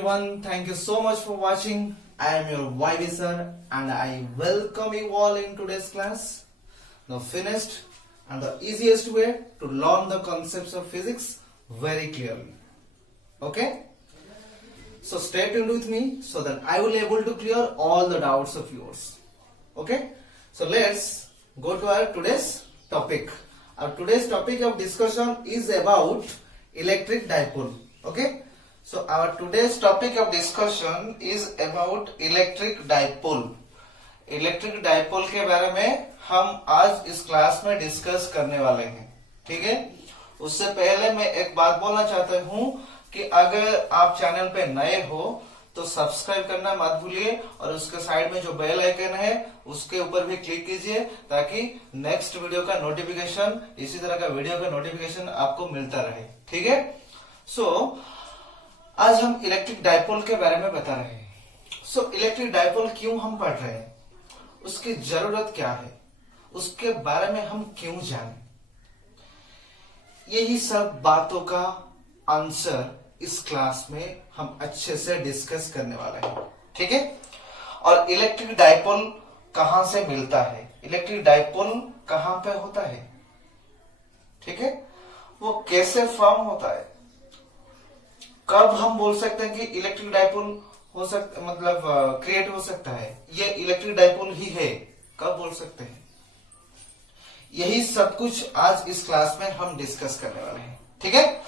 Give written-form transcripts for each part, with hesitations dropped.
everyone, thank you so much for watching. I am your YB sir and I welcome you all in today's class. The finished and the easiest way to learn the concepts of physics very clearly. Okay? So stay tuned with me so that I will be able to clear all the doubts of yours. Okay? So let's go to our today's topic. Our today's topic of discussion is about electric dipole. Okay? So our today's topic of discussion is about electric dipole. Electric dipole के बारे में हम आज इस class में discuss करने वाले हैं. ठीक है. उससे पहले मैं एक बात बोलना चाहता हूं कि अगर आप चैनल पे नए हो तो सब्सक्राइब करना मत भूलिए और उसके साइड में जो बेल आइकन है उसके ऊपर भी क्लिक कीजिए ताकि नेक्स्ट वीडियो का नोटिफिकेशन, इसी तरह का वीडियो का नोटिफिकेशन आपको मिलता रहे. ठीक है. सो आज हम इलेक्ट्रिक डाइपोल के बारे में बता रहे हैं. सो इलेक्ट्रिक डाइपोल क्यों हम पढ़ रहे हैं, उसकी जरूरत क्या है, उसके बारे में हम क्यों जाने, यही सब बातों का आंसर इस क्लास में हम अच्छे से डिस्कस करने वाले हैं. ठीक है. और इलेक्ट्रिक डाइपोल कहां से मिलता है, इलेक्ट्रिक डाइपोल कहां पे होता है, ठीक है, वो कैसे फॉर्म होता है, कब हम बोल सकते हैं कि इलेक्ट्रिक डाइपोल हो सकता, मतलब क्रिएट हो सकता है, ये इलेक्ट्रिक डाइपोल ही है, कब बोल सकते हैं, यही सब कुछ आज इस क्लास में हम डिस्कस करने वाले हैं. ठीक है.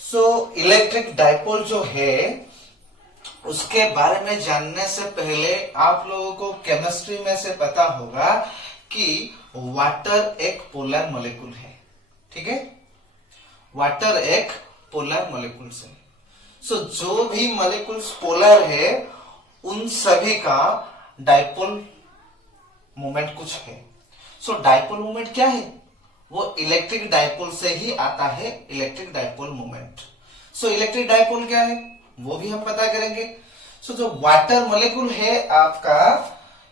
सो इलेक्ट्रिक डाइपोल जो है उसके बारे में जानने से पहले आप लोगों को केमिस्ट्री में से पता होगा कि वाटर एक पोलर मॉलिक्यूल है. ठीक है. वाटर एक पोलर मॉलिक्यूल्स है. सो जो भी मॉलिक्यूल्स पोलर है उन सभी का डाइपोल मोमेंट कुछ है. सो डाइपोल मोमेंट क्या है, वो इलेक्ट्रिक डाइपोल से ही आता है, इलेक्ट्रिक डाइपोल मोमेंट. सो इलेक्ट्रिक डाइपोल क्या है वो भी हम पता करेंगे. सो जो वाटर मॉलिक्यूल है आपका,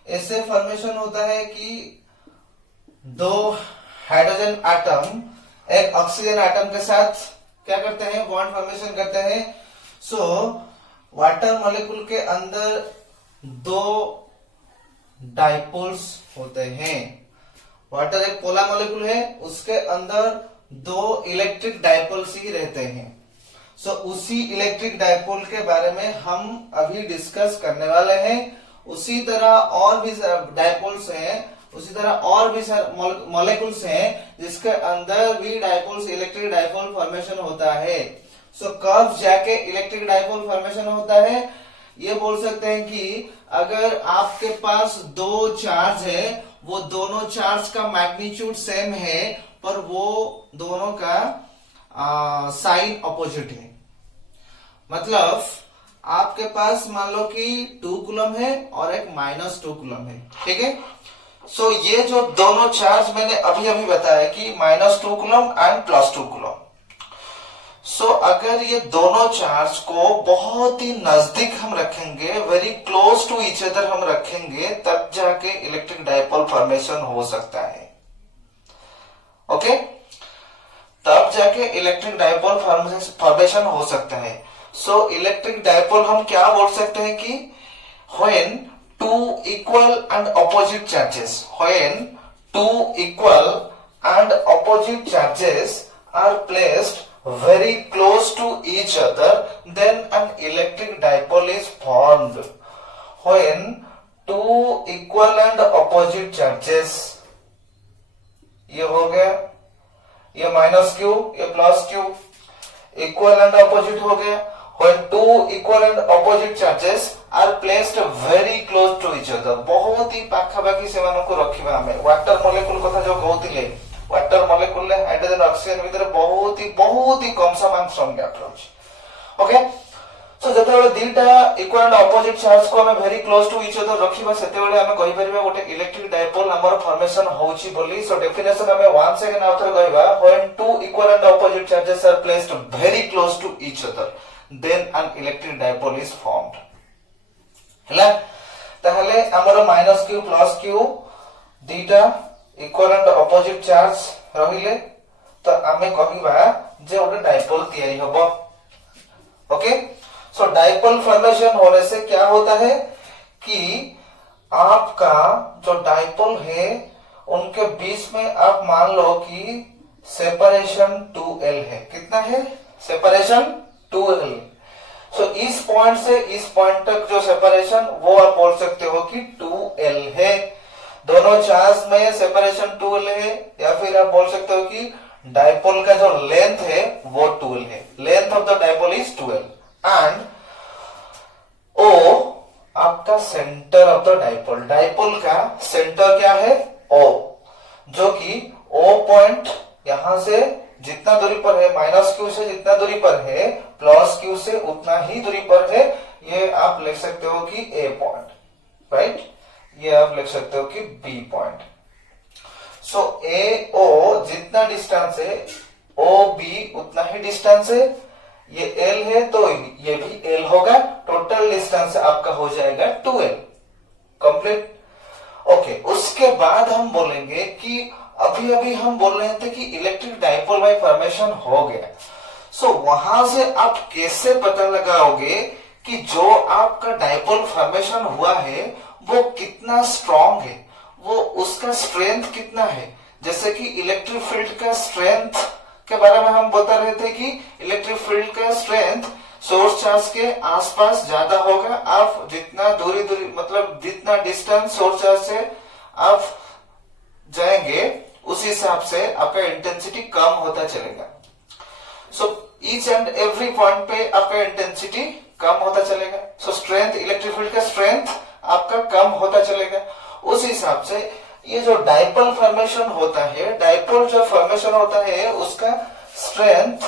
ऐसे फॉर्मेशन होता है कि दो हाइड्रोजन एटम एक ऑक्सीजन एटम के साथ क्या करते हैं, बॉन्ड फॉर्मेशन करते हैं. सो वाटर मॉलिक्यूल के अंदर दो डाइपोल्स होते हैं. वाटर एक पोलर मॉलिक्यूल है, उसके अंदर दो इलेक्ट्रिक डाइपोल्स ही रहते हैं. सो उसी इलेक्ट्रिक डाइपोल के बारे में हम अभी डिस्कस करने वाले हैं. उसी तरह और भी डाइपोल्स हैं, उसी तरह और भी मॉलिक्यूल्स हैं जिसके अंदर भी डाइपोल्स, इलेक्ट्रिक डाइपोल फॉर्मेशन होता है. सो कब जाके इलेक्ट्रिक डाइपोल फॉर्मेशन होता है, ये बोल सकते हैं कि अगर आपके पास दो चार्ज है, वो दोनों चार्ज का मैग्नीट्यूड सेम है पर वो दोनों का साइन ऑपोजिट है. मतलब आपके पास मान लो कि 2 कूलम है और एक -2 कूलम है. ठीक है. सो ये जो दोनों चार्ज मैंने अभी अभी बताया कि -2 कूलम एंड +2 कूलम. सो अगर ये दोनों चार्ज को बहुत ही नजदीक हम रखेंगे, very close to each other हम रखेंगे, तब जाके इलेक्ट्रिक डाइपोल फॉर्मेशन हो सकता है. ओके. तब जाके इलेक्ट्रिक डाइपोल फॉर्मेशन हो सकता है. सो इलेक्ट्रिक डाइपोल हम क्या बोल सकते हैं कि when two equal and opposite charges, when two equal and opposite charges are placed very close to each other, then an electric dipole is formed. When two equal and opposite charges, ये हो गया, ये -q, ये +q, equal and opposite हो गया. When two equal and opposite charges are placed very close to each other, बहुत ही पाखापाखी सेମାନଙ୍କୁ रखिबा हमें. Water molecule कथा जो कहउतिले, वाटर मॉलिक्यूल ले हाइड्रोजन ऑक्सीजन भितर बहुत ही कम समान स्ट्रॉन्ग गैप रहउछि. ओके. सो जतेबेले दीटा इक्वल एंड ऑपोजिट चार्ज को हमें very close to each other रखिबा, सेतेबेले हमें कहि परिबा गोटे इलेक्ट्रिक डाइपोल हमर फॉर्मेशन होउछि बोली. सो डेफिनेशन हमें 1 सेकंड आउथर कहबा, when two equal and opposite charges are placed very close to each other, then an electric dipole is formed. ହେଲା. ताहले हमर -q +q दीटा इक्वल एंड ऑपोजिट चार्ज रहिले तो आमे कहिबा जे ओटे डाइपोल तयारी हबो. ओके. सो डाइपोल फॉर्मेशन होने से क्या होता है कि आपका जो डाइपोल है उनके बीच में आप मान लो कि सेपरेशन 2l है। कितना है? Separation 2l। सो इस पॉइंट से इस पॉइंट तक जो सेपरेशन वो आप बोल सकते हो कि 2l है। दोनों चार्ज में सेपरेशन 2l है, या फिर आप बोल सकते हो कि डाइपोल का जो लेंथ है वो 2l है। Length of the dipole is 2l and O आपका centre of the dipole. Dipole का सेंटर क्या है? O, जो कि O पॉइंट यहां से जितना दूरी पर है, -q से जितना दूरी पर है, +q से उतना ही दूरी पर है। ये आप लिख सकते हो कि A पॉइंट, राइट? ये आप लिख सकते हो कि B पॉइंट। सो AO जितना डिस्टेंस है, OB उतना ही डिस्टेंस है। ये L है तो ये भी L होगा। टोटल डिस्टेंस आपका हो जाएगा 2L। कंप्लीट। ओके, उसके बाद हम बोलेंगे कि अभी अभी हम बोल रहे थे कि इलेक्ट्रिक डाइपोल बाय फॉर्मेशन हो गया। सो वहां से आप कैसे पता लगाओगे कि जो आपका डाइपोल फॉर्मेशन हुआ है वो कितना स्ट्रॉन्ग है, वो उसका स्ट्रेंथ कितना है? जैसे कि इलेक्ट्रिक फील्ड का स्ट्रेंथ के बारे में हम बता रहे थे कि इलेक्ट्रिक फील्ड का स्ट्रेंथ सोर्स चार्ज के आसपास ज्यादा होगा। आप जितना दूरी मतलब जितना डिस्टेंस सोर्स चार्ज से आप जाएंगे उस हिसाब से आपका इंटेंसिटी कम होता चलेगा। So each and every point पे आपका इंटेंसिटी कम होता चलेगा। सो स्ट्रेंथ, इलेक्ट्रिक फील्ड का स्ट्रेंथ आपका कम होता चलेगा। उस हिसाब से ये जो डाइपोल फॉर्मेशन होता है, डाइपोल जो फॉर्मेशन होता है उसका स्ट्रेंथ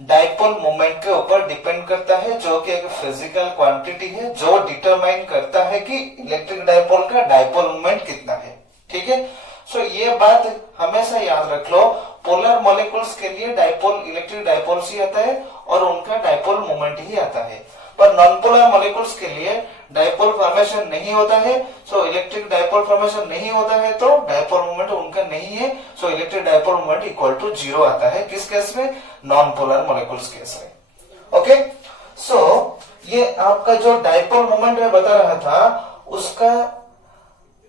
डाइपोल मोमेंट के ऊपर डिपेंड करता है, जो कि एक फिजिकल क्वांटिटी है जो डिटरमाइन करता है कि इलेक्ट्रिक डाइपोल का डाइपोल मोमेंट कितना है। ठीक है? सो ये बात हमेशा याद रख लो। पोलर मॉलिक्यूल्स के लिए डाइपोल, इलेक्ट्रिक डाइपोल ही आता है और उनका डाइपोल मोमेंट ही आता है। पर नॉन पोलर मॉलिक्यूल्स के लिए डाइपोल फॉर्मेशन नहीं होता है। सो इलेक्ट्रिक डाइपोल फॉर्मेशन नहीं होता है तो डाइपोल मोमेंट उनका नहीं है। So electric dipole moment equal to 0 आता है। किस केस में? नॉन पोलर मॉलिक्यूल्स केस में। ओके, सो ये आपका जो डाइपोल मोमेंट मैं बता रहा था उसका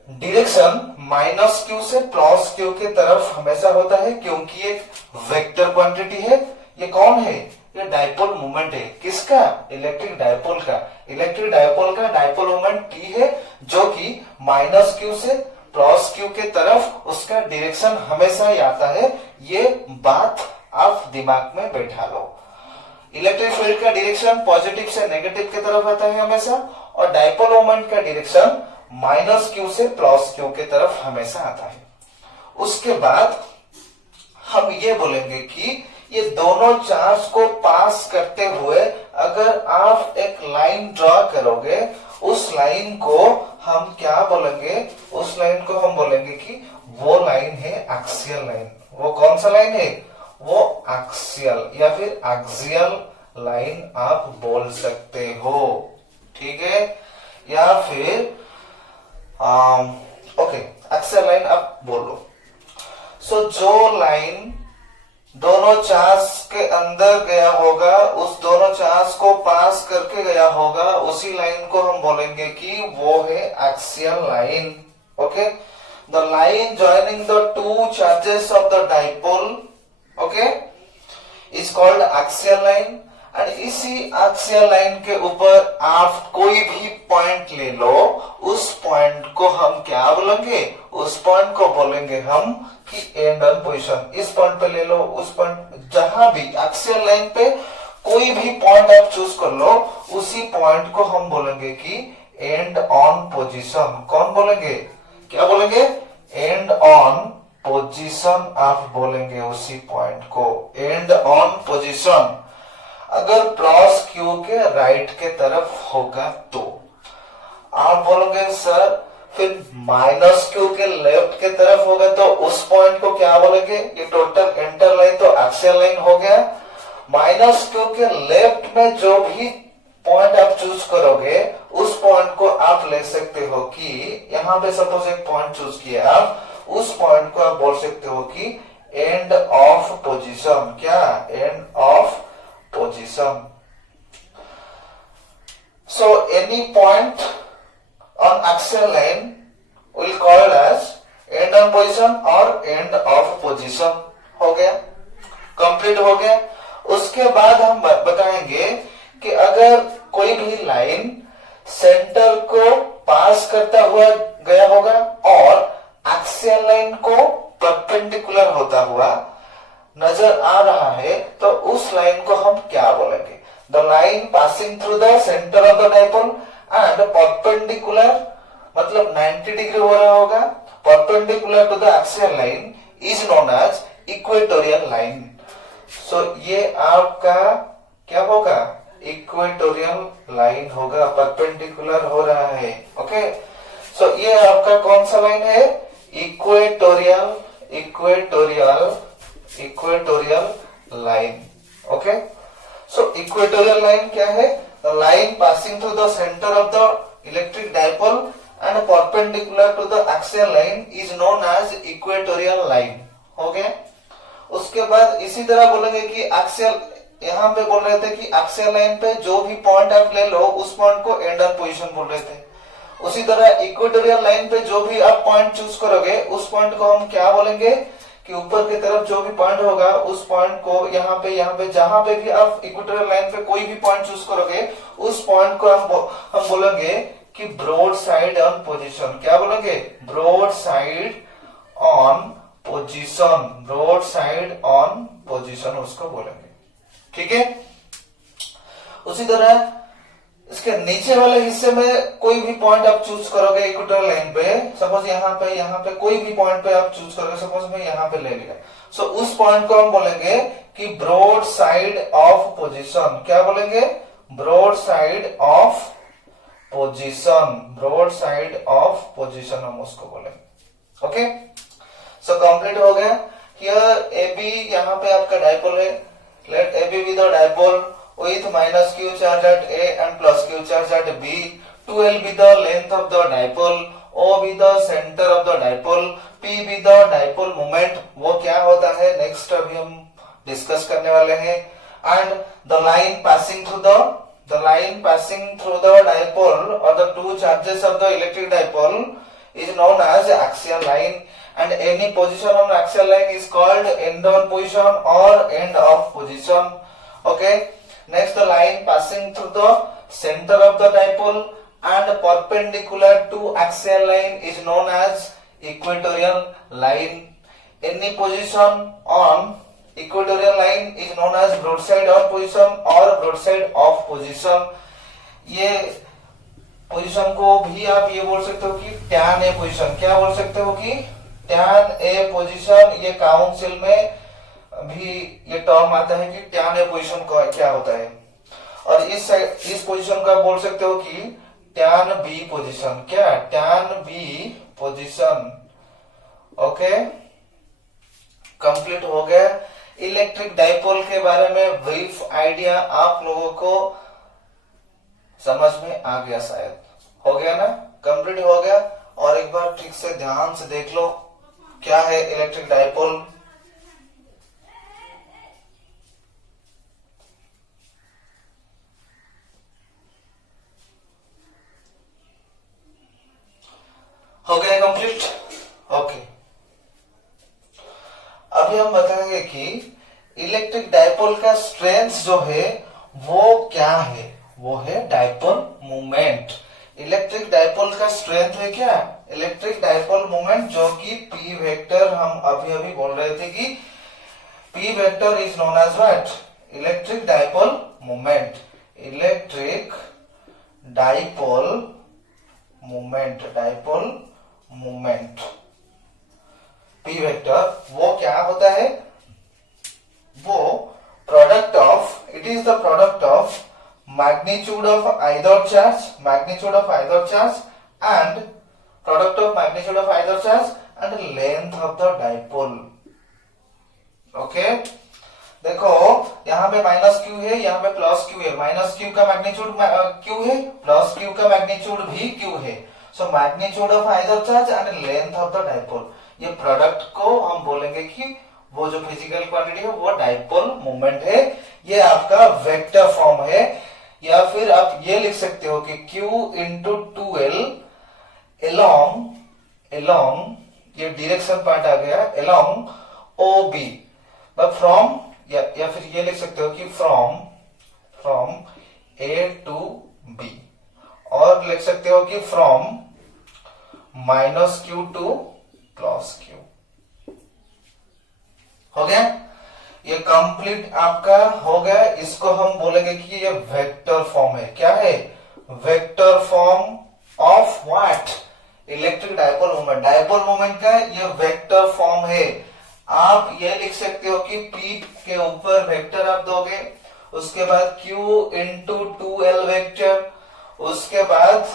डायरेक्शन -q से +q के तरफ हमेशा होता है, क्योंकि एक वेक्टर क्वांटिटी है। ये कौन है? ये डाइपोल मोमेंट है। किसका? इलेक्ट्रिक डाइपोल का। इलेक्ट्रिक डाइपोल का डाइपोल मोमेंट t है, जो कि -q से +q के तरफ उसका डायरेक्शन हमेशा ही आता है। ये बात आप दिमाग में बैठा लो। इलेक्ट्रिक फील्ड का डायरेक्शन पॉजिटिव से नेगेटिव की तरफ आता है हमेशा, और डाइपोल मोमेंट का डायरेक्शन -q से +q के तरफ हमेशा आता है। उसके बाद हम ये बोलेंगे कि ये दोनों चार्ज को पास करते हुए अगर आप एक लाइन ड्रॉ करोगे, उस लाइन को हम क्या बोलेंगे? उस लाइन को हम बोलेंगे कि वो लाइन है एक्सियल लाइन। वो कौन सा लाइन है? वो एक्सियल या फिर एक्सियल लाइन आप बोल सकते हो। ठीक है? या फिर ओके, एक्सियल लाइन आप बोलो। सो जो लाइन दोनों चार्ज के अंदर गया होगा, उस दोनों चार्ज को पास करके गया होगा, उसी लाइन को हम बोलेंगे कि वो है axial line. Okay, the line joining the two charges of the dipole, okay, is called axial line. And इसी एक्सियल लाइन के ऊपर आप कोई भी पॉइंट ले लो, उस पॉइंट को हम क्या बोलेंगे? उस पॉइंट को बोलेंगे हम कि एंड ऑन पोजीशन। इस पॉइंट पे ले लो, उस पॉइंट, जहां भी एक्सियल लाइन पे कोई भी पॉइंट आप चूज कर लो, उसी पॉइंट को हम बोलेंगे कि एंड ऑन पोजीशन। कौन बोलेंगे? क्या बोलेंगे? एंड ऑन पोजीशन आप बोलेंगे उसी पॉइंट को, एंड ऑन पोजीशन। अगर +q के राइट के तरफ होगा तो आप बोलोगे सर फिर -q के लेफ्ट के तरफ होगा तो उस पॉइंट को क्या बोलेंगे? ये टोटल इंटर लाइन तो एक्सियल लाइन हो गया। -q के लेफ्ट में जो भी पॉइंट आप चूज करोगे, उस पॉइंट को आप ले सकते हो कि यहां पे सपोज एक पॉइंट चूज किया आप, उस पॉइंट को आप बोल सकते हो कि एंड ऑफ पोजीशन। क्या? End of position. So any point on axial line will called as end on position और end of position। हो गया, कंप्लीट हो गया। उसके बाद हम बताएंगे कि अगर कोई भी लाइन सेंटर को पास करता हुआ गया होगा और एक्सियल लाइन को परपेंडिकुलर होता हुआ नजर आ रहा है तो उस लाइन को हम क्या बोलेंगे? The line passing through the centre of the dipole and perpendicular, मतलब 90 डिग्री हो रहा होगा, perpendicular to the axial line is known as equatorial line. So ये आपका क्या होगा? इक्वेटोरियल लाइन होगा, परपेंडिकुलर हो रहा है। ओके, सो ये आपका कौन सा लाइन है? Equatorial line. Okay, so equatorial line क्या है? The line passing through the centre of the electric dipole and perpendicular to the axial line is known as equatorial line. हो गया। उसके बाद इसी तरह बोलेंगे कि एक्सियल, यहाँ पे बोल रहे थे कि एक्सियल लाइन पे जो भी पॉइंट आप ले लो उस पॉइंट को एंड ऑन पोजीशन बोल रहे थे। उसी तरह इक्वेटोरियल लाइन पे जो भी आप पॉइंट चूज करोगे उस पॉइंट को हम क्या बोलेंगे कि ऊपर की तरफ जो भी पॉइंट होगा उस पॉइंट को यहाँ पे जहां पे भी आप इक्वेटोरियल लाइन पे कोई भी पॉइंट चूज करोगे उस पॉइंट को हम बोलेंगे कि ब्रॉड साइड ऑन पोजीशन। क्या बोलेंगे? Broad side on position, broad side on position उसको बोलेंगे। ठीक है। उसी तरह इसके नीचे वाले हिस्से में कोई भी पॉइंट आप चूज करोगे इक्वेटोरियल लाइन पे, सपोज यहाँ पे कोई भी पॉइंट पे आप चूज करोगे, सपोज मैं यहाँ पे ले लिया, सो उस पॉइंट को हम बोलेंगे कि ब्रॉड साइड ऑफ पोजीशन। क्या बोलेंगे? Broad side of position, broad side of position हम उसको बोलेंगे। ओके, सो कंप्लीट हो गया। हियर ए बी, यहाँ पे आपका डाइपोल है। Let A B with the dipole with minus q charge at A and plus q charge at B, 2L be the length of the dipole, O be the center of the dipole, P be the dipole moment। वो क्या होता है next अभी हम discuss करने वाले हैं। And the line passing through the dipole or the two charges of the electric dipole is known as axial line, and any position on axial line is called end on position or end of position। Okay, next the line passing through the center of the dipole and perpendicular to axial line is known as equatorial line। Any position on equatorial line is known as broadside on position or broadside off position। ये position को भी आप ये बोल सकते हो कि tan A position. क्या बोल सकते हो कि टैन ए पोजीशन। ये काउंसिल में भी ये टर्म आता है कि टैन ए पोजीशन क्या होता है। और इस पोजीशन को आप बोल सकते हो कि टैन बी पोजीशन। क्या? Tan B position. Okay, complete हो गया। इलेक्ट्रिक डाइपोल के बारे में ब्रीफ आइडिया आप लोगों को समझ में आ गया, शायद हो गया ना? कंप्लीट हो गया। और एक बार ठीक से ध्यान से देख लो क्या है इलेक्ट्रिक डाइपोल। हो गया कंप्लीट। ओके, अभी हम बताएंगे कि इलेक्ट्रिक डाइपोल का स्ट्रेंथ जो है वो क्या है। वो है डाइपोल मोमेंट। इलेक्ट्रिक डाइपोल का स्ट्रेंथ है क्या? इलेक्ट्रिक डाइपोल मोमेंट, जो कि पी वेक्टर हम अभी बोल रहे थे कि P vector is known as what? Electric dipole moment. Electric dipole moment P vector वो क्या होता है? वो product of, it is the product of magnitude of either charge and product of magnitude of either charge and length of the dipole। Okay, देखो यहाँ पे minus Q है, यहाँ पे प्लस क्यू है। माइनस क्यू का मैग्नीट्यूड क्यू है, plus Q का मैग्नीट्यूड भी क्यू है। So magnitude of either charge and length of the dipole, ये प्रोडक्ट को हम बोलेंगे कि वो जो फिजिकल क्वांटिटी है वो डाइपोल मोमेंट है। ये आपका वेक्टर फॉर्म है। या फिर आप ये लिख सकते हो कि Q इंटू 2L एलोंग ये डायरेक्शन पार्ट आ गया, एलोंग OB, फ्रॉम या फिर ये लिख सकते हो कि फ्रॉम A टू B, और लिख सकते हो कि फ्रॉम -Q टू +Q। हो गया, ये कंप्लीट आपका हो गया। इसको हम बोलेंगे कि ये वेक्टर फॉर्म है। क्या है? Vector form of what? Electric dipole moment. Dipole moment का ये वेक्टर फॉर्म है। आप ये लिख सकते हो कि P के ऊपर वेक्टर आप दोगे, उसके बाद Q इंटू 2L वेक्टर, उसके बाद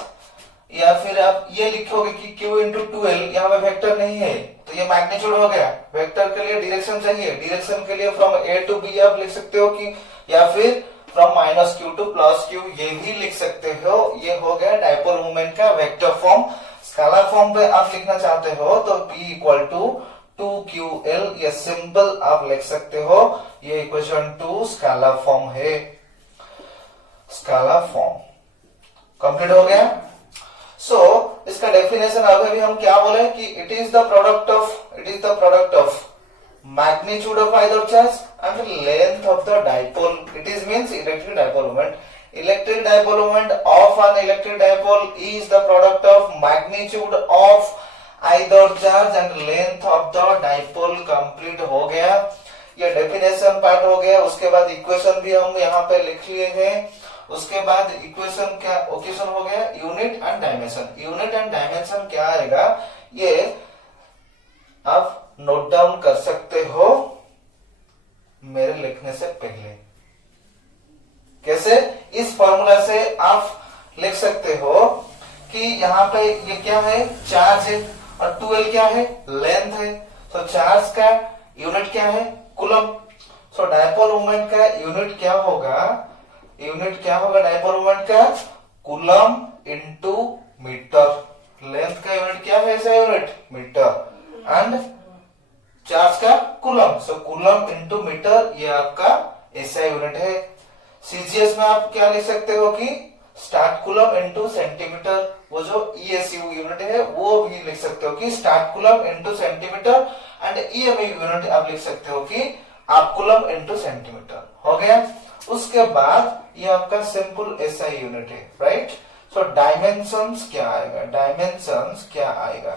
या फिर आप ये लिखोगे कि Q इंटू 2L, यहाँ पे वेक्टर नहीं है तो ये मैग्नीट्यूड हो गया। वेक्टर के लिए डायरेक्शन चाहिए, डायरेक्शन के लिए फ्रॉम A टू B आप लिख सकते हो कि, या फिर फ्रॉम -Q टू +Q ये भी लिख सकते हो। ये हो गया डायपोल मोमेंट का वेक्टर फॉर्म। स्केलर फॉर्म पे आप लिखना चाहते हो तो P इक्वल टू 2QL, ये सिंपल आप लिख सकते हो। ये इक्वेशन 2 स्केलर फॉर्म है। स्केलर फॉर्म कंप्लीट हो गया। सो इसका डेफिनेशन अभी हम क्या बोले कि it is the product of magnitude of either charge and length of the dipole. It is means electric dipole moment. Electric dipole moment of an electric dipole is the product of magnitude of either charge and length of the dipole. Complete हो गया, ये definition part हो गया। उसके बाद equation भी हम यहाँ पे लिख लिए हैं। उसके बाद इक्वेशन हो गया unit and dimension. Unit and dimension क्या आएगा ये आप नोट डाउन कर सकते हो मेरे लिखने से पहले। कैसे? इस फॉर्मूला से आप लिख सकते हो कि यहाँ पे ये क्या है? चार्ज है, और 2L क्या है? लेंथ है। तो चार्ज का यूनिट क्या है? कूलम। सो डायपोल मोमेंट का यूनिट क्या होगा? डायपोल मोमेंट का? Coulomb into metre. लेंथ का यूनिट क्या है? ऐसा यूनिट मीटर, एंड चार्ज का coulomb. So coulomb into metre, ये आपका एसआई यूनिट है। सीजीएस में आप क्या लिख सकते हो कि स्टार्ट कूलम इंटू सेंटीमीटर। वो जो ईएसयू यूनिट है वो भी लिख सकते हो कि start coulomb into centimetre, and EMU unit आप लिख सकते हो कि आप कूलम इंटू सेंटीमीटर। हो गया। उसके बाद ये आपका सिंपल एसआई यूनिट है, राइट। सो डायमेंशंस क्या आएगा?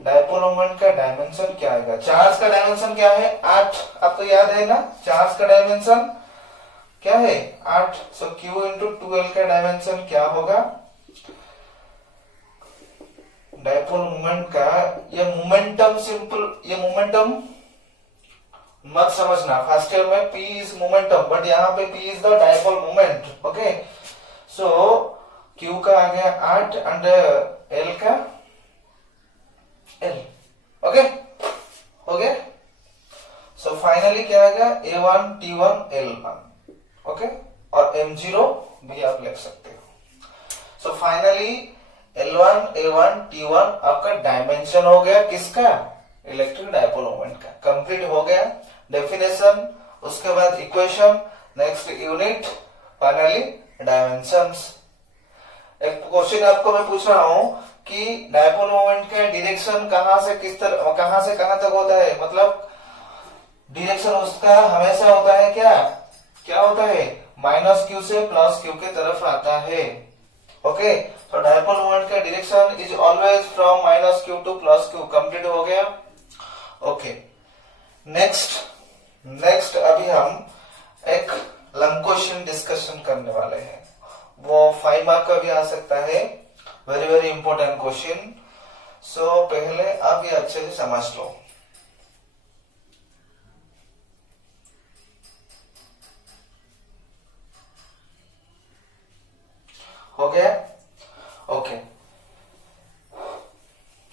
डायपोल मोमेंट का डायमेंशन क्या आएगा? चार्ज का डायमेंशन क्या है? 8। आपको याद है ना, चार्ज का डायमेंशन क्या है? 8। सो Q इंटू 2L का डायमेंशन क्या होगा? डायपोल मोमेंट का ये मोमेंटम, सिंपल ये मोमेंटम मत समझना। फर्स्ट ईयर में P इज मोमेंटम, बट यहाँ पे P is the dipole moment. Okay, so Q का आ गया 8 एंड L का L। ओके, हो गया। सो फाइनली क्या आएगा? A1 T1 L1। ओके, और M0 भी आप लिख सकते हो। So finally L1 A1 T1 आपका डायमेंशन हो गया किसका? इलेक्ट्रिक डायपोल मोमेंट का। कंप्लीट हो गया डेफिनेशन, उसके बाद equation, next unit, finally dimensions. एक क्वेश्चन आपको मैं पूछ रहा हूं कि डायपोल मोमेंट का डायरेक्शन कहां से कहां तक होता है? मतलब डायरेक्शन उसका हमेशा होता है क्या होता है? -Q से +Q के तरफ आता है। ओके, तो डायपोल मोमेंट का direction is always from -Q to +Q। Complete हो गया। ओके, नेक्स्ट अभी हम एक लंग क्वेश्चन डिस्कशन करने वाले हैं। वो 5 मार्क का भी आ सकता है। Very very important question. So पहले आप ये अच्छे से समझ लो। हो गया? ओके,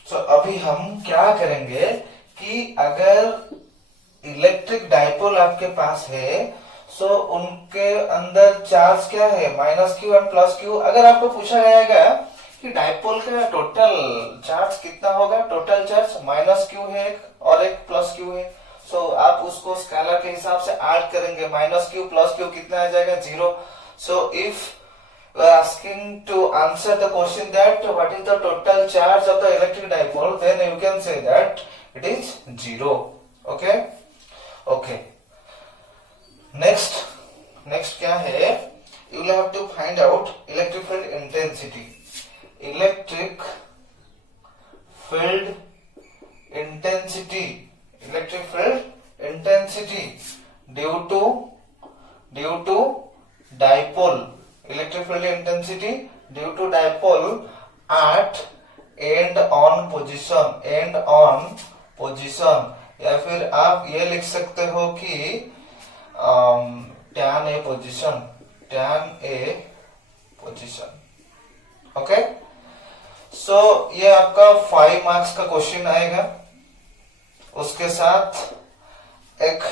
सो अभी हम क्या करेंगे कि अगर इलेक्ट्रिक डायपोल आपके पास है, सो उनके अंदर चार्ज क्या है? -Q and +Q। अगर आपको पूछा जाएगा कि डायपोल का टोटल चार्ज कितना होगा? टोटल चार्ज -Q है और एक +Q है। सो आप उसको स्केलर के हिसाब से ऐड करेंगे। -Q +Q कितना आ जाएगा? 0। So if You are asking to answer the question that what is the total charge of the electric dipole, then you can say that it is 0. Okay. Okay. Next क्या है? You will have to find out electric field intensity. Electric field intensity. Electric field intensity due to dipole. Electric field intensity due to dipole at end on position, या फिर आप ये लिख सकते हो कि tan a position. Okay, so ये आपका 5 मार्क्स का क्वेश्चन आएगा, उसके साथ एक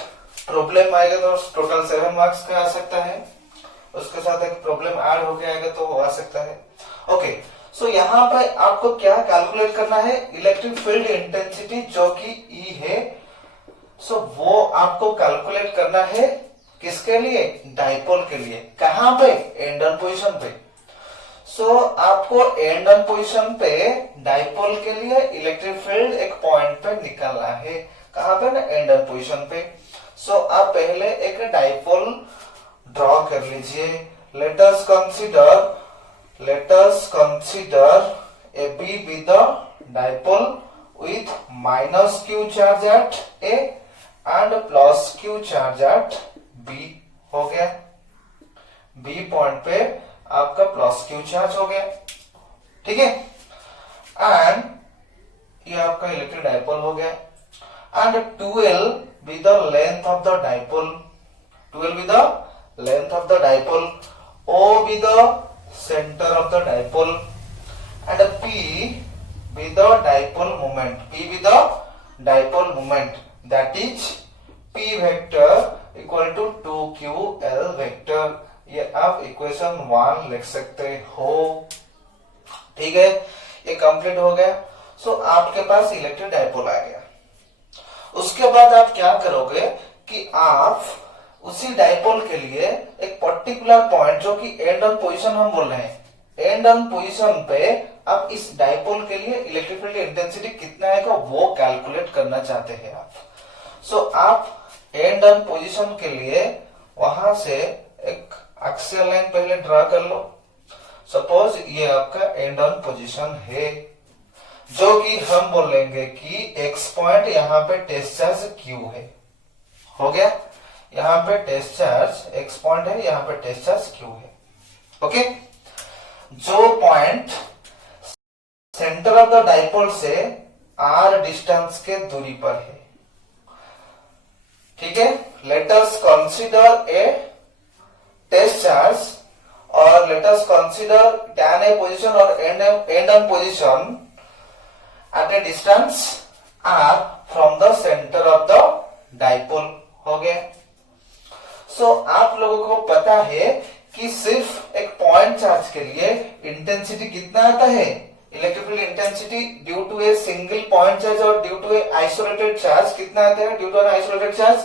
प्रॉब्लम आएगा तो टोटल 7 मार्क्स का आ सकता है, उसके साथ एक प्रॉब्लम ऐड होके आएगा तो आ सकता है. ओके, सो यहाँ पे आपको क्या कैलकुलेट करना है? इलेक्ट्रिक फील्ड इंटेंसिटी जो कि E है, सो वो आपको कैलकुलेट करना है. किसके लिए? डाइपोल के लिए. कहां पे? एंड ऑन पोजिशन पे. सो आपको एंड ऑन पोजिशन पे डाइपोल के लिए इलेक्ट्रिक फील्ड एक पॉइंट पे निकालना है. कहां पे? ना एंड ऑन पोजिशन पे. सो आप पहले एक डाइपोल ड्रॉ कर लीजिए. Late us consider A B with the dipole with minus q charge at A and plus q charge at B. हो गया. B पॉइंट पे आपका प्लस q चार्ज हो गया. ठीक है. एंड ये आपका इलेक्ट्रिक डाइपोल हो गया. And 2L with the length of the dipole. 2L with the length of the dipole. O with the center of the dipole. And P with the dipole moment. P with the dipole moment, that is P vector equal to 2QL vector. ये आप equation 1 लिख सकते हो. ठीक है, ये complete हो गया. सो आपके पास इलेक्ट्रिक डाइपोल आ गया. उसके बाद आप क्या करोगे कि आप उसी डाइपोल के लिए एक पर्टिकुलर पॉइंट, जो कि एंड ऑन पोजीशन हम बोल रहे हैं, एंड ऑन पोजीशन पे आप इस डाइपोल के लिए इलेक्ट्रिक फील्ड इंटेंसिटी कितना आएगा वो कैलकुलेट करना चाहते हैं आप. सो आप एंड ऑन पोजीशन के लिए वहां से एक एक्सियल लाइन पहले ड्रा कर लो. सपोज ये आपका एंड ऑन पोजीशन है, जो कि हम बोलेंगे कि एक्स पॉइंट यहाँ पे टेस्ट चार्ज Q है. हो गया. यहाँ पे टेस्ट चार्ज एक्स पॉइंट है, यहाँ पे टेस्ट चार्ज Q है. ओके, जो point centre of the dipole से r डिस्टेंस के दूरी पर है. ठीक है. Let us consider a test charge और let us consider tan a position और end on position at a distance r from the centre of the dipole. हो गया. सो आप लोगों को पता है कि सिर्फ एक पॉइंट चार्ज के लिए इंटेंसिटी कितना आता है? Electric field intensity due to a single point charge और due to a isolated charge कितना आता है? Due to an isolated charge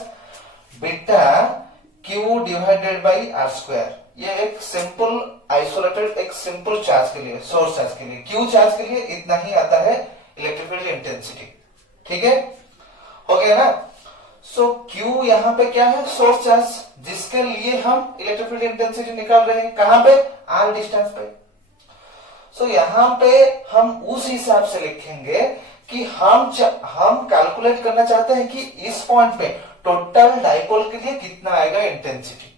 beta Q divided by R square. ये एक सिंपल आइसोलेटेड एक सिंपल चार्ज के लिए, सोर्स चार्ज के लिए, Q चार्ज के लिए इतना ही आता है इलेक्ट्रिक फील्ड इंटेंसिटी. ठीक है, हो गया ना. सो Q यहाँ पे क्या है? सोर्स चार्ज, जिसके लिए हम इलेक्ट्रिक फील्ड इंटेंसिटी निकाल रहे हैं. कहां पे? R डिस्टेंस पे. सो यहाँ पे हम उस हिसाब से लिखेंगे कि हम कैलकुलेट करना चाहते हैं कि इस पॉइंट पे टोटल डाइपोल के लिए कितना आएगा इंटेंसिटी.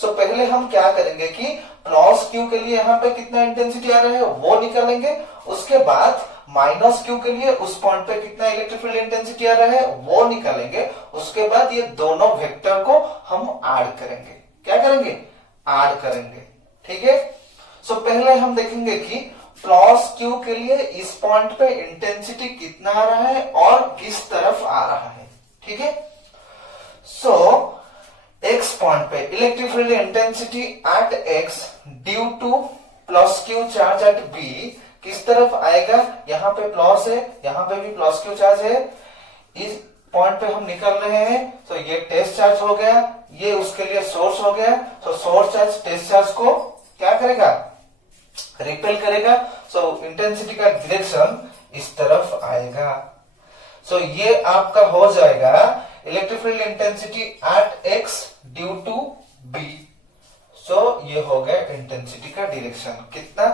सो पहले हम क्या करेंगे कि प्लस Q के लिए यहाँ पे कितना इंटेंसिटी आ रहा है वो निकालेंगे. उसके बाद माइनस Q के लिए उस पॉइंट पे कितना इलेक्ट्रिक फील्ड इंटेंसिटी आ रहा है वो निकालेंगे. उसके बाद ये दोनों वेक्टर को हम ऐड करेंगे. क्या करेंगे? ऐड करेंगे. ठीक है. सो पहले हम देखेंगे कि प्लस Q के लिए इस पॉइंट पे इंटेंसिटी कितना आ रहा है और किस तरफ आ रहा है. ठीक है. सो x पॉइंट पे electric field intensity eight x due two plus Q charge at B किस तरफ आएगा? यहाँ पे प्लस है, यहाँ पे भी प्लस Q चार्ज है. इस पॉइंट पे हम निकल रहे हैं. तो ये टेस्ट चार्ज हो गया, ये उसके लिए सोर्स हो गया. तो सोर्स चार्ज टेस्ट चार्ज को क्या करेगा? रिपेल करेगा, सो इंटेंसिटी का डायरेक्शन इस तरफ आएगा। सो ये आपका हो जाएगा electric field intensity at X due to B. So ये हो गया इंटेंसिटी का डायरेक्शन, कितना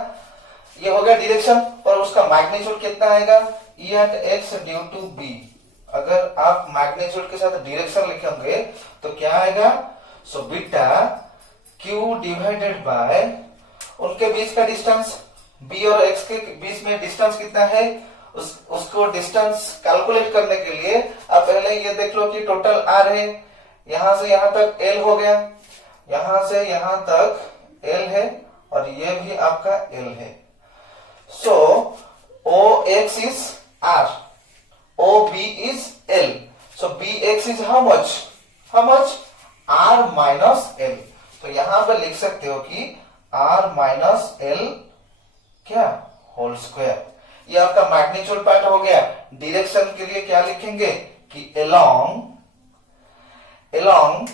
ये हो गया डायरेक्शन, और उसका मैग्नीट्यूड कितना आएगा, E at X due to B. अगर आप मैग्नीट्यूड के साथ डायरेक्शन लिखेंगे तो क्या आएगा, so beta Q divided bye उनके बीच का डिस्टेंस, बी और एक्स के बीच में डिस्टेंस कितना है, उसको डिस्टेंस कैलकुलेट करने के लिए आप पहले ये देख लो कि टोटल आर है, यहां से यहां तक एल हो गया, यहां से यहां तक एल है, और ये भी आपका एल है। So O X is R, O B is L, so B X is how much R minus L. तो यहां पर लिख सकते हो कि आर माइनस एल क्या होल स्क्वायर। ये आपका मैग्नीट्यूड पार्ट हो गया। डायरेक्शन के लिए क्या लिखेंगे कि अलोंग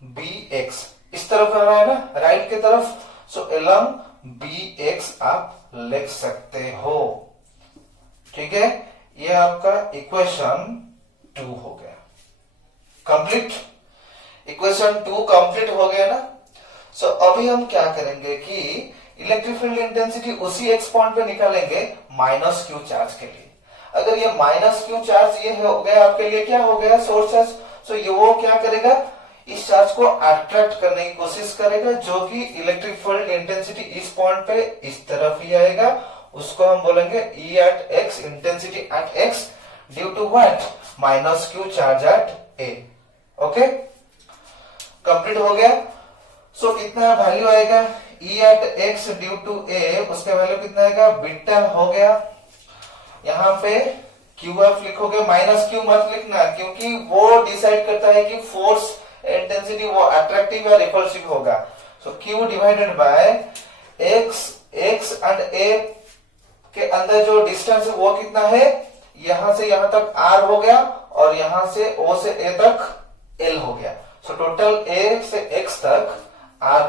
बी एक्स, इस तरफ आ रहा है ना राइट की तरफ, सो अलोंग बी एक्स आप लिख सकते हो। ठीक है, ये आपका इक्वेशन 2 हो गया कंप्लीट। इक्वेशन 2 कंप्लीट हो गया ना। सो अभी हम क्या करेंगे कि इलेक्ट्रिक फील्ड इंटेंसिटी उसी एक्स पॉइंट पे निकालेंगे माइनस क्यू चार्ज के लिए। अगर ये माइनस क्यू चार्ज ये हो गया आपके लिए, क्या हो गया, सोर्स चार्ज। सो ये वो क्या करेगा, इस चार्ज को अट्रैक्ट करने की कोशिश करेगा, जो कि इलेक्ट्रिक फील्ड इंटेंसिटी इस पॉइंट पे इस तरफ ही आएगा। उसको हम बोलेंगे E at X, intensity at X due to what, minus Q charge at A. Okay, complete हो गया। सो कितना वैल्यू आएगा, E at X due to A, उसका वैल्यू कितना आएगा, बीटा हो गया। यहां पे क्यू एफ लिखोगे, माइनस क्यू मत लिखना, क्योंकि वो डिसाइड करता है कि फोर्स इंटेंसिटी वो अट्रैक्टिव या रिपल्सिव होगा। So Q divided by X, X and A के अंदर जो डिस्टेंस है वो कितना है, यहां से यहां तक आर हो गया, और यहां से ओ से ए तक एल हो गया। सो टोटल ए से एक्स तक R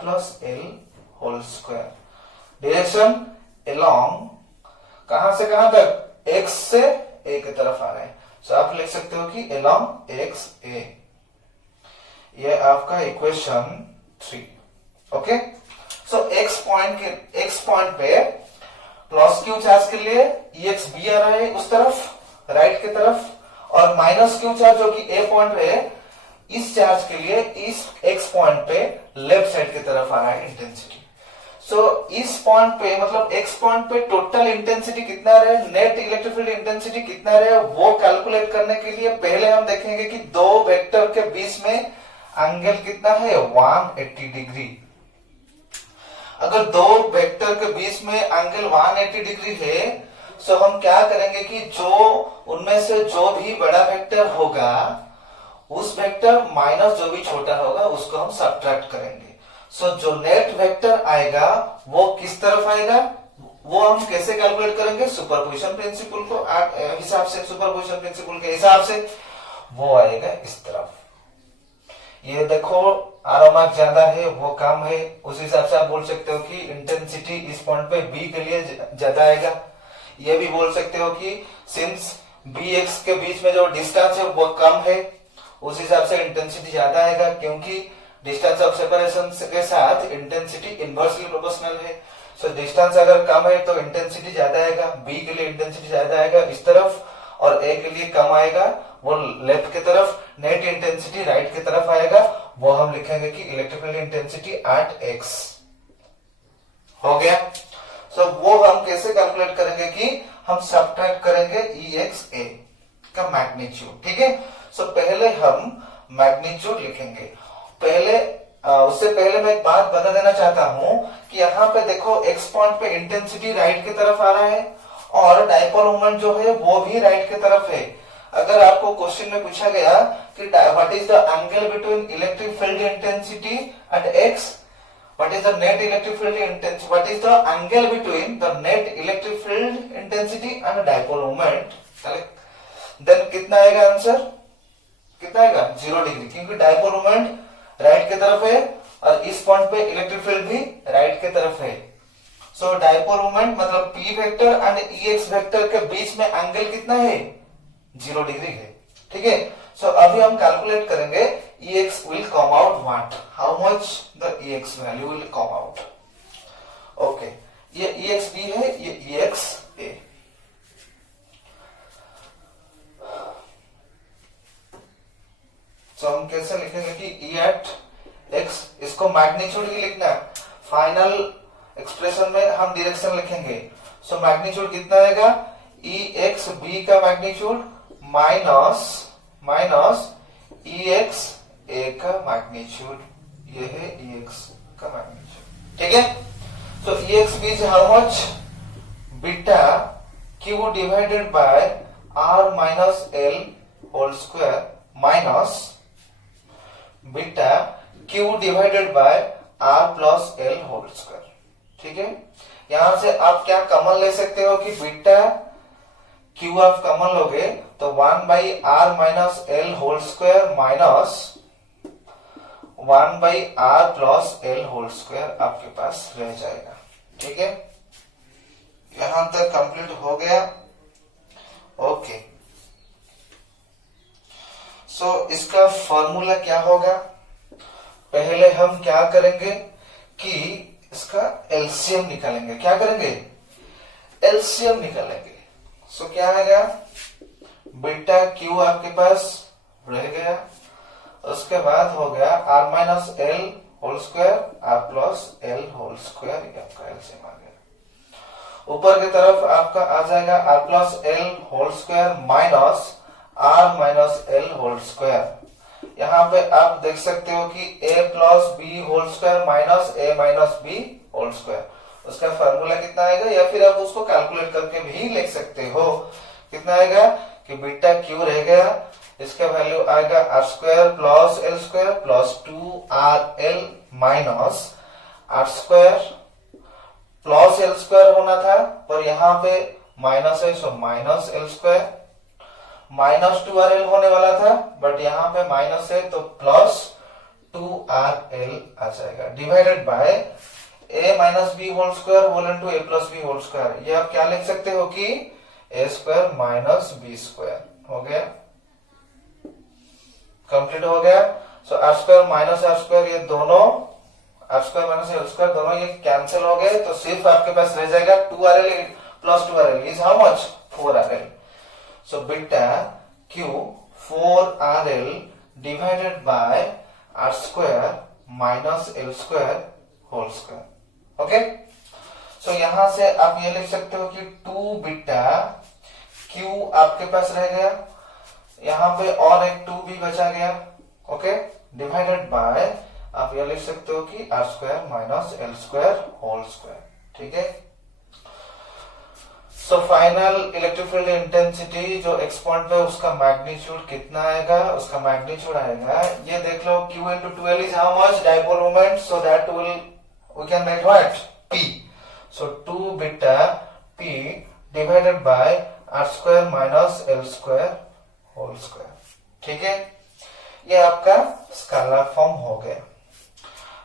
plus L whole square. Direction along कहां से कहां तक, एक्स से ए की तरफ आ रहे हैं। सो आप लिख सकते हो कि अलोंग एक्स ए। ये आपका इक्वेशन 3। ओके, सो एक्स पॉइंट पे प्लस क्यू चार्ज के लिए ई एक्स बी आ रहा है उस तरफ राइट की तरफ, और माइनस क्यू चार्ज जो कि ए पॉइंट पे है, इस चार्ज के लिए इस एक्स पॉइंट पे लेफ्ट साइड की तरफ आ रहा है इंटेंसिटी। सो इस पॉइंट पे मतलब एक्स पॉइंट पे टोटल इंटेंसिटी कितना रहे, नेट इलेक्ट्रिक फील्ड इंटेंसिटी कितना रहे, वो कैलकुलेट करने के लिए पहले हम देखेंगे कि दो वेक्टर के बीच में एंगल कितना है, 180 डिग्री। अगर दो वेक्टर के बीच में एंगल 180 डिग्री है, सो हम क्या करेंगे कि जो उनमें से जो भी बड़ा वेक्टर होगा, उस वेक्टर माइनस जो भी छोटा होगा उसको हम सब्ट्रैक्ट करेंगे। सो जो नेट वेक्टर आएगा वो किस तरफ आएगा, वो हम कैसे कैलकुलेट करेंगे, सुपरपोजिशन प्रिंसिपल को हिसाब से, सुपरपोजिशन प्रिंसिपल के हिसाब से वो आएगा इस तरफ। ये देखो आर मार्क ज्यादा है वो कम है, उस हिसाब से आप बोल सकते हो कि इंटेंसिटी इस पॉइंट पे बी के लिए ज्यादा आएगा। ये भी बोल सकते हो कि सिंस बी एक्स के बीच में जो डिस्टेंस है वो कम है, उस हिसाब से इंटेंसिटी ज्यादा आएगा, क्योंकि डिस्टेंस ऑफ सेपरेशन के साथ इंटेंसिटी इनवर्सली प्रोपोर्शनल है। सो डिस्टेंस अगर कम है तो इंटेंसिटी ज्यादा आएगा, बी के लिए इंटेंसिटी ज्यादा आएगा इस तरफ, और ए के लिए कम आएगा वो लेफ्ट की तरफ। नेट इंटेंसिटी राइट की तरफ आएगा, वो हम लिखेंगे कि इलेक्ट्रिकल इंटेंसिटी एट एक्स हो गया। सो वो हम कैसे कैलकुलेट करेंगे कि हम सब्ट्रैक्ट करेंगे ई एक्स ए का मैग्नीट्यूड। ठीक है, सो पहले हम मैग्नीट्यूड लिखेंगे। उससे पहले मैं एक बात बता देना चाहता हूं कि यहाँ पे देखो एक्स पॉइंट पे इंटेंसिटी राइट की तरफ आ रहा है, और डाइपोल मोमेंट जो है वो भी राइट की तरफ है। अगर आपको क्वेश्चन में पूछा गया कि what is the angle between electric field intensity at X, what is the net electric field intensity, what is the angle between the net electric field intensity and dipole moment, then कितना आएगा answer, कितना आएगा 0 degree, क्योंकि dipole moment right की तरफ है और इस पॉइंट पे इलेक्ट्रिक फील्ड भी राइट के तरफ है। सो डाइपोल मोमेंट मतलब P vector and E x vector के बीच में एंगल कितना है, 0 डिग्री है। ठीक है, सो अभी हम कैलकुलेट करेंगे E X will come out what, how much the E X value will come out. Okay, ये ई एक्स बी है, ये ई एक्स ए। तो हम कैसे लिखेंगे कि ई एट एक्स, इसको मैग्नीट्यूड ही लिखना है। फाइनल एक्सप्रेशन में हम डायरेक्शन लिखेंगे। सो मैग्नीट्यूड कितना आएगा, ई एक्स बी का मैग्नीट्यूड माइनस ई एक्स ए का मैग्नीट्यूड, ये है ई एक्स का मैग्नीट्यूड। ठीक है, तो E X B is how much, beta Q divided by R minus L whole square minus beta Q divided by R plus L whole square. ठीक है, यहां से आप क्या कॉमन ले सकते हो कि बीटा क्यू आप कॉमन लोगे तो 1 by R minus L whole square minus 1 by R plus L whole square आपके पास रह जाएगा। ठीक है, यहां तक कंप्लीट हो गया। ओके, सो इसका फॉर्मूला क्या होगा, पहले हम क्या करेंगे कि इसका एलसीएम निकालेंगे। क्या करेंगे, एलसीएम निकालेंगे। सो क्या आएगा, बीटा क्यू आपके पास रह गया, उसके बाद हो गया R minus L whole square R plus L whole square, ये आपका एलसीएम आ गया। ऊपर की तरफ आपका आ जाएगा R plus L whole square minus R minus L whole square. यहाँ पे आप देख सकते हो कि a plus B whole square minus a minus B whole square, उसका फॉर्मूला कितना आएगा, या फिर आप उसको कैलकुलेट करके भी लिख सकते हो। कितना आएगा कि बीटा क्यू रह गया, इसका वैल्यू आएगा R square plus L square plus 2rl minus R square plus L square होना था, पर यहाँ पे माइनस है, so minus L square, minus 2rl होने वाला था बट यहाँ पे माइनस है तो प्लस 2rl आ जाएगा, divided by a minus B whole square whole into a plus B whole square. ये आप क्या लिख सकते हो कि a square minus B square. हो गया, कंप्लीट हो गया। So R square minus R square, ये दोनों R square minus L square दोनों ये कैंसिल हो गए, तो सिर्फ आपके पास रह जाएगा 2rl plus 2rl is how much, 4rl। So beta q 4rl divided by r square minus l square whole square। Okay, so यहां से आप ये लिख सकते हो कि 2 बीटा q आपके पास रह गया, यहां पे और एक 2 भी बचा गया। ओके, डिवाइडेड बाय आप ये लिख सकते हो कि r square minus L square whole square. ठीक है, so final electric field intensity जो एक्स पॉइंट पे उसका मैग्नीट्यूड कितना आएगा, उसका मैग्नीट्यूड आएगा, ये देख लो q into 2l is how much, dipole moment, so that will we can write what, p, so 2 beta p divided by r square minus l square whole square। ठीक है, ये आपका स्केलर फॉर्म हो गया।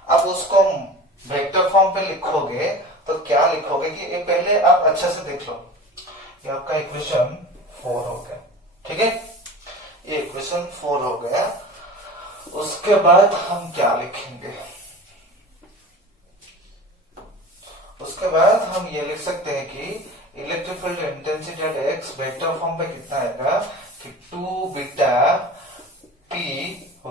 अब उसको वेक्टर फॉर्म पे लिखोगे तो क्या लिखोगे कि ये पहले आप अच्छे से देख लो, ये आपका इक्वेशन 4 हो गया। ठीक है, ये इक्वेशन 4 हो गया। उसके बाद हम क्या लिखेंगे, उसके बाद हम ये लिख सकते हैं कि electric field intensity at X vector form पे कितना आएगा कि 2 beta P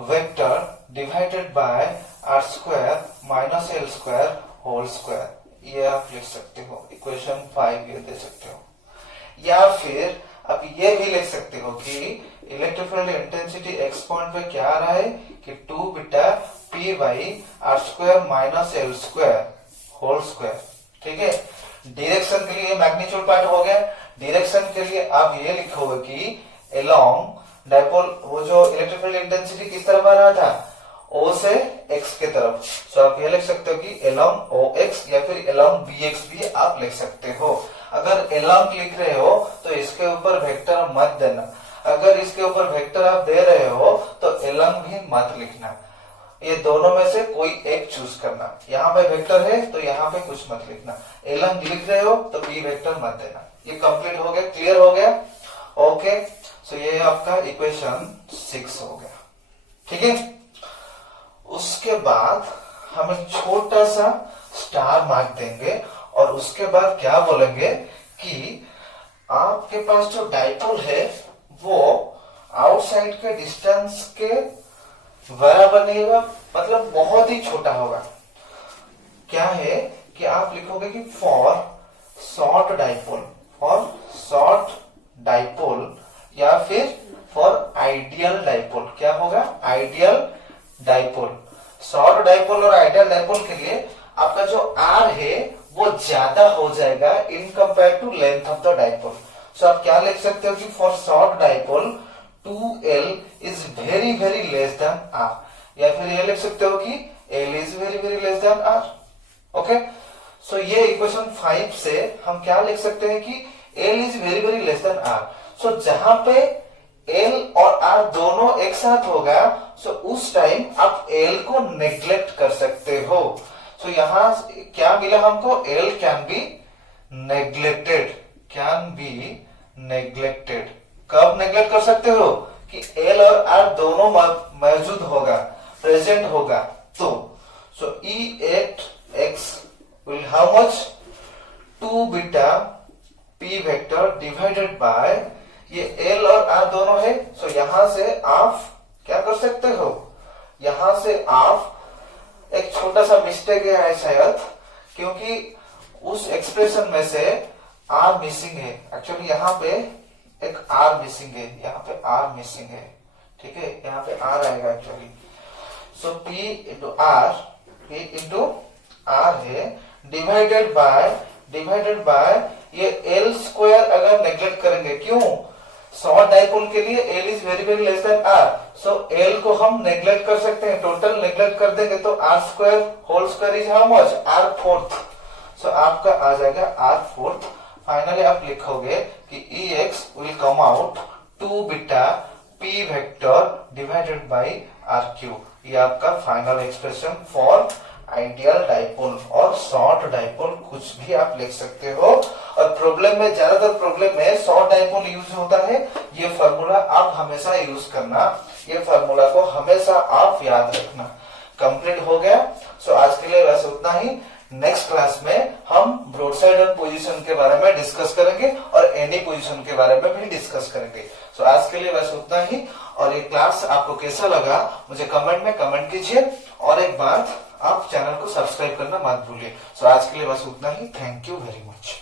vector divided by R square minus L square whole square, ये आप लिख सकते हो, इक्वेशन 5 ये दे सकते हो। या फिर आप ये भी लिख सकते हो कि electric field intensity X point पे क्या आ रहा है कि 2 beta P by R square minus L square whole square. ठीक है, डायरेक्शन के लिए मैग्नीट्यूड पार्ट हो गया, डायरेक्शन के लिए आप ये लिखोगे कि अलोंग डाइपोल वो जो इलेक्ट्रिक फील्ड इंटेंसिटी किस तरफ आ रहा था, O से x के तरफ, सो आप ये लिख सकते हो कि अलोंग OX या फिर अलोंग BX भी आप लिख सकते हो। अगर अलोंग लिख रहे हो तो इसके ऊपर वेक्टर मत देना, अगर इसके ऊपर वेक्टर आप दे रहे हो तो अलोंग भी मत लिखना। ये दोनों में से कोई एक चूज करना। यहाँ पे वेक्टर है तो यहाँ पे कुछ मत लिखना, एलएम लिख रहे हो तो बी वेक्टर मत देना। ये कंप्लीट हो गया, क्लियर हो गया। ओके, सो ये आपका इक्वेशन 6 हो गया। ठीक है, उसके बाद हम एक छोटा सा स्टार मार्क देंगे और उसके बाद क्या बोलेंगे कि आपके पास जो डाइपोल है वो आउटसाइड के डिस्टेंस के बराबर नहीं होगा, मतलब बहुत ही छोटा होगा। क्या है कि आप लिखोगे कि फॉर शॉर्ट डाइपोल या फिर फॉर आइडियल डाइपोल। क्या होगा? Ideal dipole. शॉर्ट डाइपोल और आइडियल डाइपोल के लिए आपका जो आर है वो ज्यादा हो जाएगा in compare to length of the dipole. So आप क्या लिख सकते हो कि for short dipole 2L is very very less than R, या फिर ये लिख सकते हो कि L is very very less than R। Okay, so ये इक्वेशन 5 से हम क्या लिख सकते हैं कि L is very very less than R। सो जहां पे L और R दोनों एक साथ होगा, सो उस टाइम आप L को नेग्लेक्ट कर सकते हो। सो यहां क्या मिला हमको? L can be neglected. कब नेग्लेक्ट कर सकते हो? कि L और R दोनों मौजूद होगा, प्रेजेंट होगा तो। सो E8x will how much? 2 beta P vector divided bye ये L और R दोनों है। सो यहां से आप क्या कर सकते हो? यहां से आप एक छोटा सा मिस्टेक है शायद, क्योंकि उस एक्सप्रेशन में से R मिसिंग है। एक्चुअली यहाँ पे एक R मिसिंग है, यहाँ पे R मिसिंग है। ठीक है, यहाँ पे R आएगा एक्चुअली। सो P इंटू R है डिवाइडेड बाय ये L स्क्वायर अगर नेग्लेक्ट करेंगे, क्यों? शॉर्ट डाइपोल के लिए L is very very less than R। So L को हम नेग्लेक्ट कर सकते हैं, टोटल नेग्लेक्ट कर देंगे तो R square whole square is how much? R fourth. So आपका आ जाएगा R फोर्थ। फाइनली आप लिखोगे कि EX will come out 2 beta P vector divided bye R cube. ये आपका final expression for ideal dipole और शॉर्ट डाइपोल, कुछ भी आप लिख सकते हो। और प्रॉब्लम में, ज्यादातर प्रॉब्लम में शॉर्ट डाइपोल यूज होता है। ये फॉर्मूला आप हमेशा यूज करना, ये फॉर्मूला को हमेशा आप याद रखना। कंप्लीट हो गया। सो आज के लिए वैसे उतना ही। नेक्स्ट क्लास में हम ब्रॉडसाइड एंड पोजीशन के बारे में डिस्कस करेंगे और एनी पोजीशन के बारे में भी डिस्कस करेंगे। सो आज के लिए बस उतना ही। और ये क्लास आपको कैसा लगा मुझे कमेंट में कमेंट कीजिए, और एक बात, आप चैनल को सब्सक्राइब करना मत भूलिए। सो आज के लिए बस उतना ही। Thank you very much.